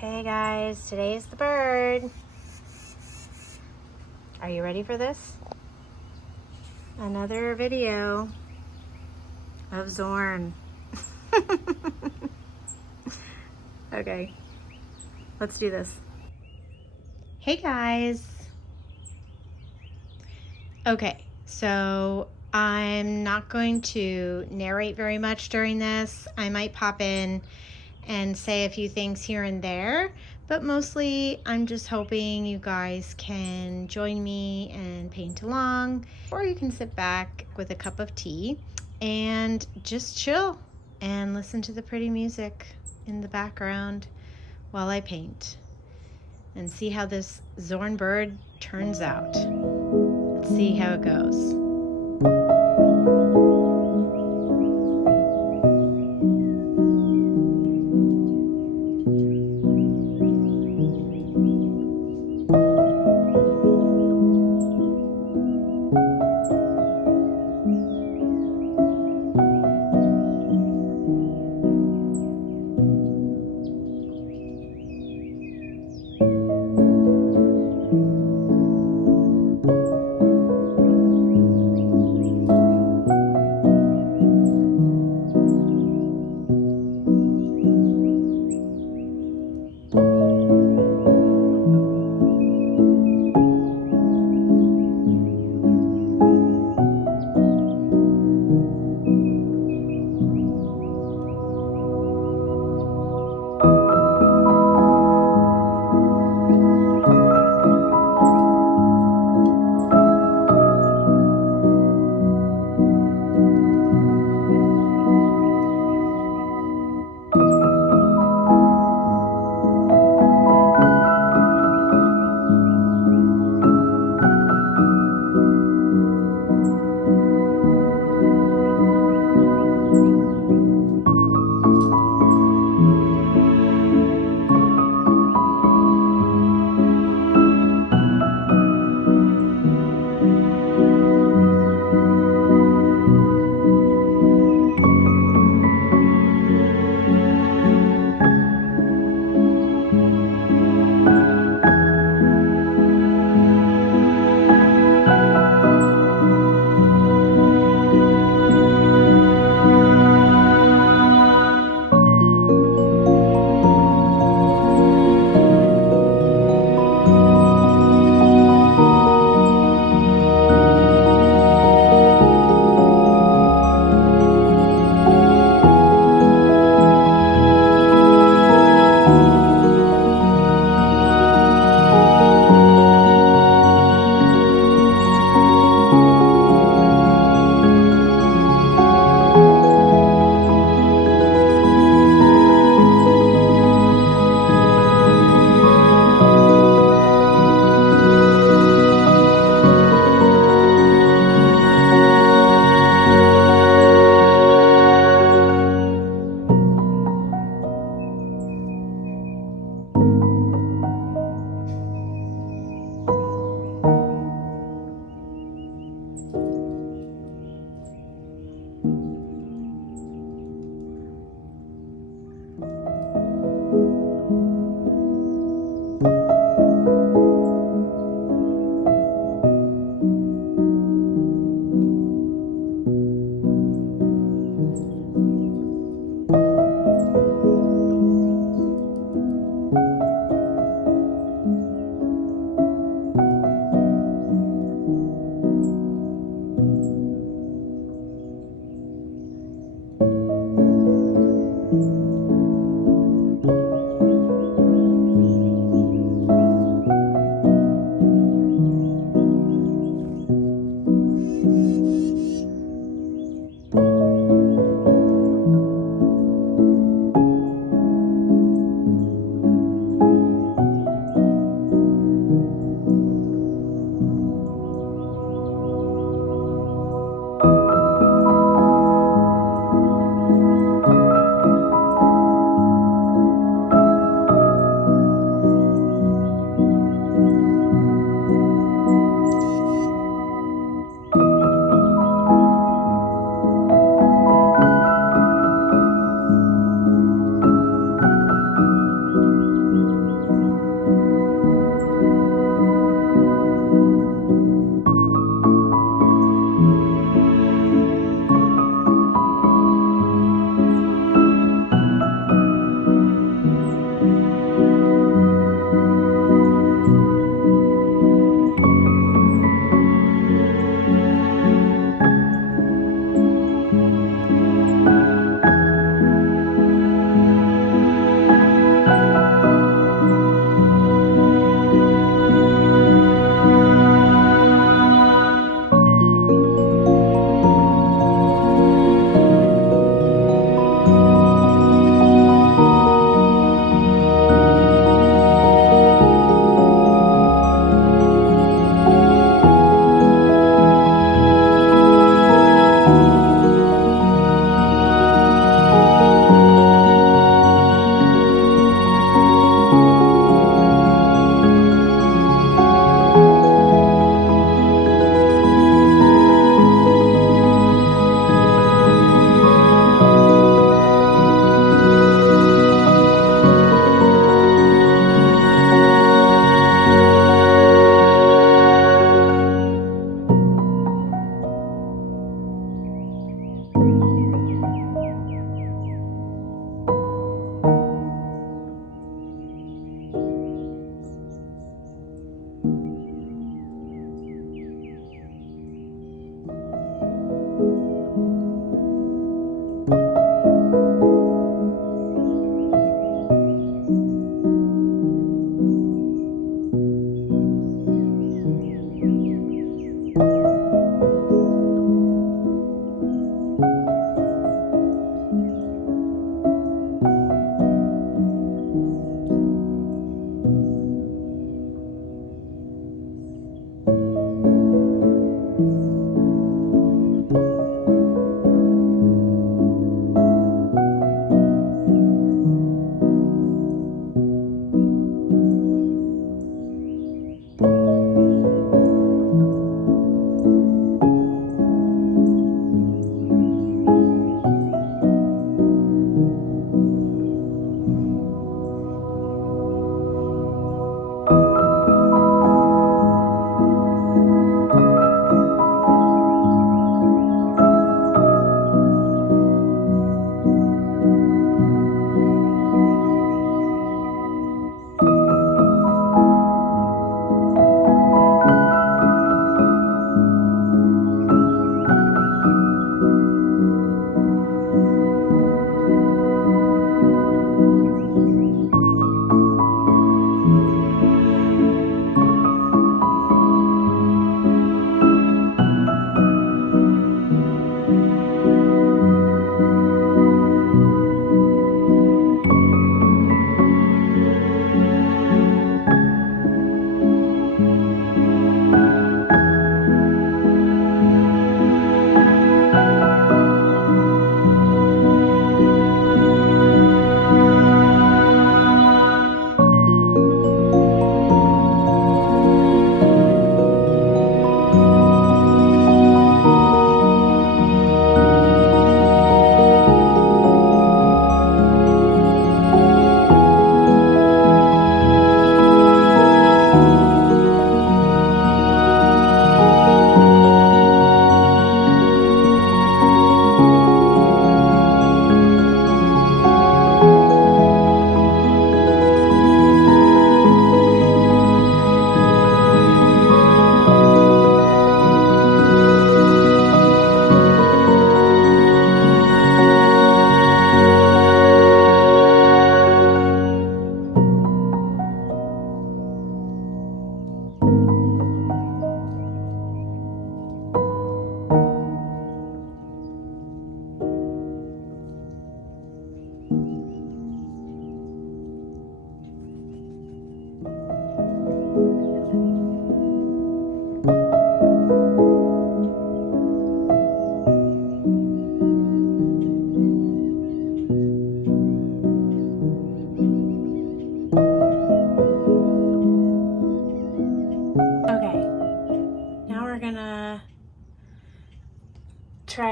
Okay guys, today's the bird. Are you ready for this? Another video of Zorn. Okay, let's do this. Hey guys. Okay, so I'm not going to narrate very much during this. I might pop in and say a few things here and there, but mostly I'm just hoping you guys can join me and paint along, or you can sit back with a cup of tea and just chill and listen to the pretty music in the background while I paint and see how this Zorn bird turns out. Let's see how it goes.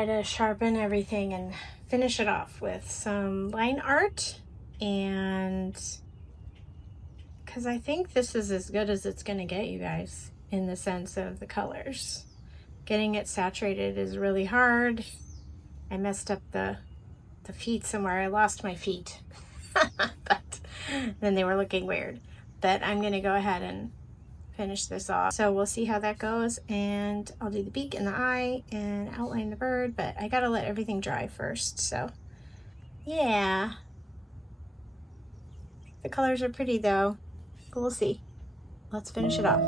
try to sharpen everything and finish it off with some line art, and because I think this is as good as it's going to get, you guys, in the sense of the colors. Getting it saturated is really hard. I messed up the feet somewhere. I lost my feet. But then they were looking weird. But I'm going to go ahead and finish this off. So we'll see how that goes, and I'll do the beak and the eye and outline the bird, but I gotta let everything dry first. So yeah, the colors are pretty though, but we'll see. Let's finish it off.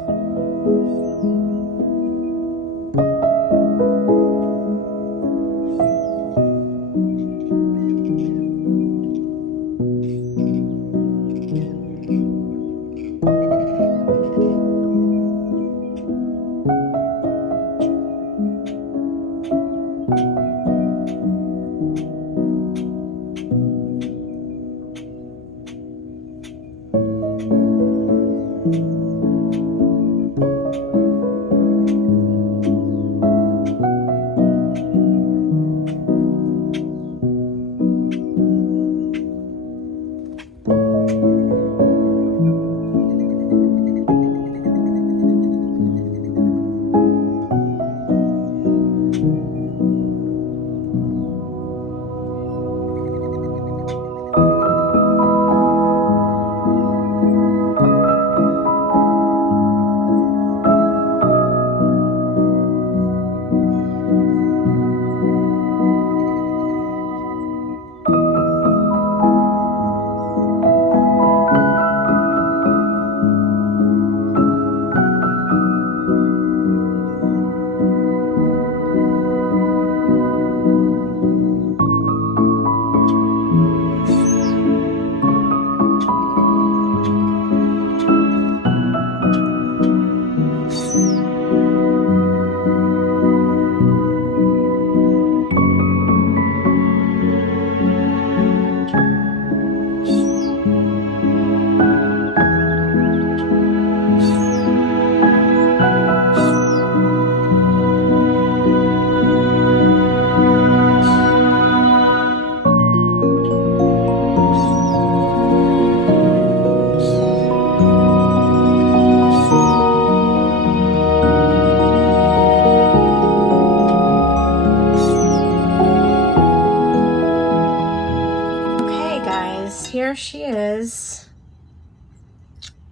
Here she is,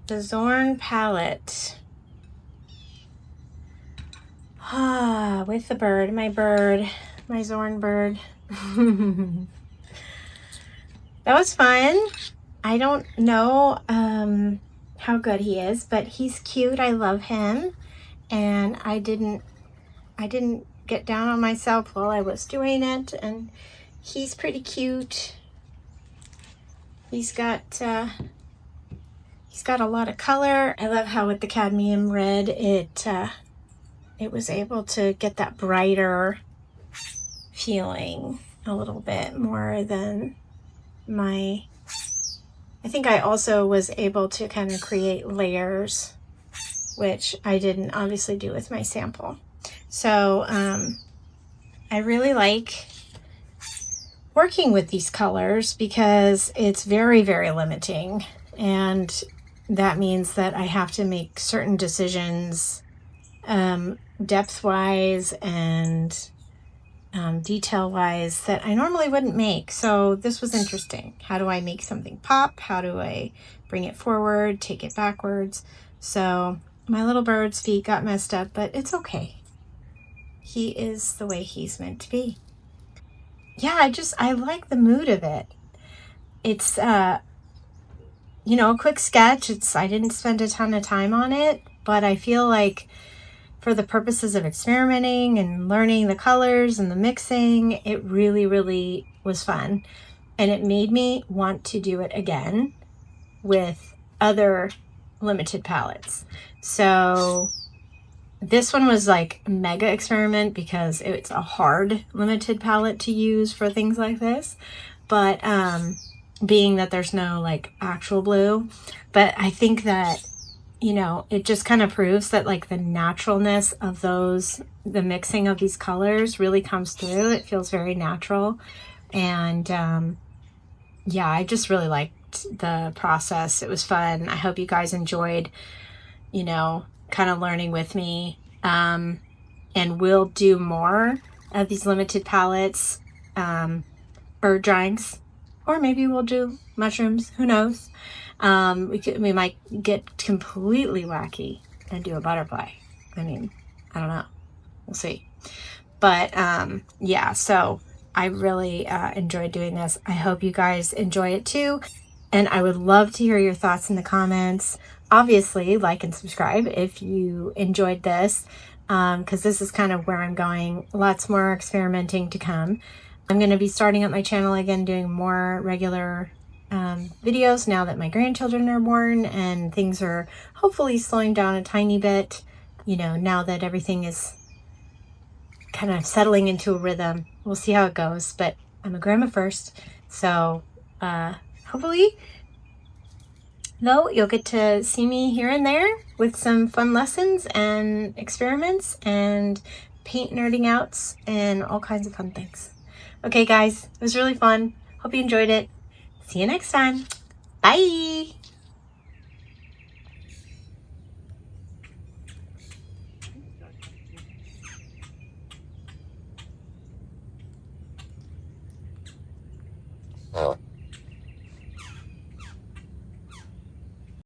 the Zorn palette. With the bird, my Zorn bird. That was fun. I don't know how good he is, but he's cute. I love him, and I didn't get down on myself while I was doing it, and he's pretty cute. He's got a lot of color. I love how with the cadmium red it was able to get that brighter feeling a little bit more than I think I also was able to kind of create layers, which I didn't obviously do with my sample. So I really like working with these colors because it's very, very limiting, and that means that I have to make certain decisions depth-wise and detail-wise that I normally wouldn't make. So this was interesting. How do I make something pop? How do I bring it forward, take it backwards? So my little bird's feet got messed up, but it's okay. He is the way he's meant to be. Yeah, I like the mood of it. It's, a quick sketch. I didn't spend a ton of time on it, but I feel like for the purposes of experimenting and learning the colors and the mixing, it really, really was fun. And it made me want to do it again with other limited palettes. So this one was like a mega experiment because it's a hard limited palette to use for things like this. But being that there's no like actual blue, but I think that you know, it just kind of proves that like the naturalness of the mixing of these colors really comes through. It feels very natural. And yeah, I just really liked the process. It was fun. I hope you guys enjoyed, you know, kind of learning with me. And we'll do more of these limited palettes, bird drawings, or maybe we'll do mushrooms. Who knows? We might get completely wacky and do a butterfly. I mean, I don't know. We'll see. But yeah, so I really enjoyed doing this. I hope you guys enjoy it too. And I would love to hear your thoughts in the comments. Obviously, like and subscribe if you enjoyed this, because this is kind of where I'm going. Lots more experimenting to come. I'm going to be starting up my channel again, doing more regular videos now that my grandchildren are born and things are hopefully slowing down a tiny bit, you know, now that everything is kind of settling into a rhythm. We'll see how it goes, but I'm a grandma first, so hopefully though you'll get to see me here and there with some fun lessons and experiments and paint nerding outs and all kinds of fun things. Okay guys, it was really fun. Hope you enjoyed it. See you next time. Bye. Oh.